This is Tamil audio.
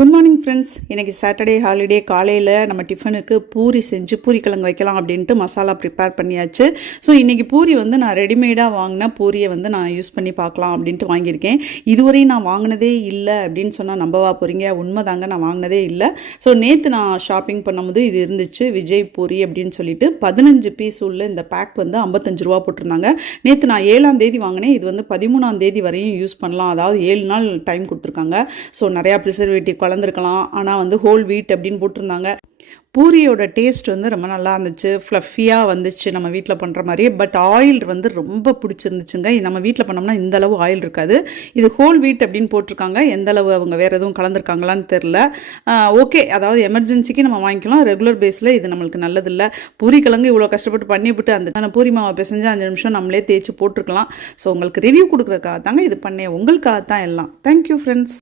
Good morning friends. இன்றைக்கி சாட்டர்டே ஹாலிடே. காலையில் நம்ம டிஃபனுக்கு பூரி செஞ்சு பூரி கிழங்கு வைக்கலாம் அப்படின்ட்டு மசாலா ப்ரிப்பேர் பண்ணியாச்சு. ஸோ இன்றைக்கி பூரி வந்து நான் ரெடிமேடாக வாங்கின பூரியை வந்து நான் யூஸ் பண்ணி பார்க்கலாம் அப்படின்ட்டு வாங்கியிருக்கேன். இதுவரையும் நான் வாங்கினதே இல்லை அப்படின்னு சொன்னால் நம்பவா போகிறீங்க? உண்மைதாங்க, நான் வாங்கினதே இல்லை. ஸோ நேற்று நான் ஷாப்பிங் பண்ணும்போது இது இருந்துச்சு, விஜய் பூரி அப்படின்னு சொல்லிட்டு 15 பீஸ் உள்ள இந்த பேக் வந்து 55 ரூபா போட்டிருந்தாங்க. நேற்று நான் 7ஆம் தேதி வாங்கினேன். இது வந்து 13ஆம் தேதி வரையும் யூஸ் பண்ணலாம், அதாவது 7 நாள் டைம் கொடுத்துருக்காங்க. ஸோ நிறையா ப்ரிசர்வேட்டிவ் கலந்துருக்கலாம், ஆனால் வந்து ஹோல் வீட் அப்படின்னு போட்டிருந்தாங்க. பூரியோட டேஸ்ட் வந்து ரொம்ப நல்லா இருந்துச்சு, ஃப்ளஃபியாக வந்துச்சு நம்ம வீட்டில் பண்ணுற மாதிரியே. பட் ஆயில் வந்து ரொம்ப பிடிச்சிருந்துச்சுங்க. நம்ம வீட்டில் பண்ணோம்னா இந்த அளவு ஆயில் இருக்காது. இது ஹோல் வீட் அப்படின்னு போட்டிருக்காங்க. எந்த அளவு அவங்க வேறு எதுவும் கலந்துருக்காங்களான்னு தெரில. ஓகே, அதாவது எமர்ஜென்சிக்கு நம்ம வாங்கிக்கலாம். ரெகுலர் பேஸில் இது நம்மளுக்கு நல்லதில்லை. பூரி கிழங்கு இவ்வளோ கஷ்டப்பட்டு பண்ணிவிட்டு அந்த பூரி மாவை பிசைஞ்சு 5 நிமிஷம் நம்மளே தேய்ச்சி போட்டிருக்கலாம். ஸோ உங்களுக்கு ரிவ்யூ கொடுக்குறதுக்காக தாங்க இது பண்ணேன், உங்களுக்காக தான் எல்லாம். Thank you friends.